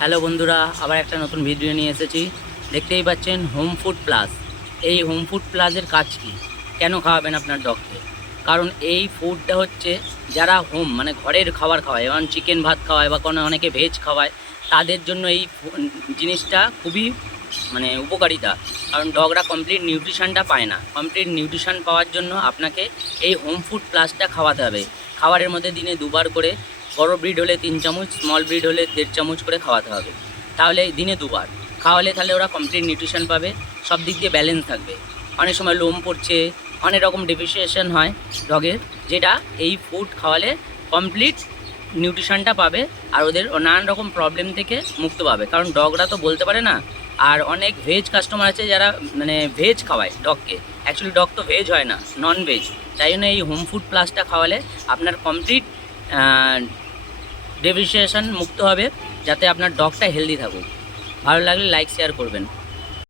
Hello বন্ধুরা, আবার একটা নতুন ভিডিও নিয়ে এসেছি। দেখতেই পাচ্ছেন হোম ফুড প্লাস। এই হোম ফুড প্লাসের কাজ কি, কেন খাওয়াবেন আপনার ডগকে? কারণ এই ফুডটা হচ্ছে যারা হোম মানে ঘরের খাবার খাওয়ায়, যেমন চিকেন ভাত খাওয়ায় বা কোনো অনেকে ভেজ খাওয়ায়, তাদের জন্য এই জিনিসটা খুবই মানে উপকারিতা। কারণ ডগরা কমপ্লিট নিউট্রিশনটা পায় না। কমপ্লিট নিউট্রিশন পাওয়ার জন্য আপনাকে এই হোম ফুড প্লাসটা খাওয়াতে হবে। খাবারের মধ্যে দিনে দুবার করে, বড় ব্রিড হলে 3 চামচ, স্মল ব্রিড হলে 1.5 চামচ করে খাওয়াতে হবে। তাহলে দিনে দুবার খাওয়ালে তাহলে ওরা কমপ্লিট নিউট্রিশন পাবে, সব দিক দিয়ে ব্যালেন্স থাকবে। অনেক সময় লোম পড়ছে, অনেক রকম ডেফিসিয়েশন হয় ডগের, যেটা এই ফুড খাওয়ালে কমপ্লিট নিউট্রিশনটা পাবে আর ওদের নানান রকম প্রবলেম থেকে মুক্ত পাবে। কারণ ডগরা তো বলতে পারে না। আর অনেক ভেজ কাস্টমার আছে যারা মানে ভেজ খাওয়ায় ডগকে, অ্যাকচুয়ালি ডগ তো ভেজ হয় না, নন ভেজ। তাই জন্য এই হোম ফুড প্লাসটা খাওয়ালে আপনার কমপ্লিট ডেফিসিয়েশন মুক্ত হবে, যাতে আপনার ডগটা হেলদি থাকুক। ভালো লাগলে লাইক শেয়ার করবেন।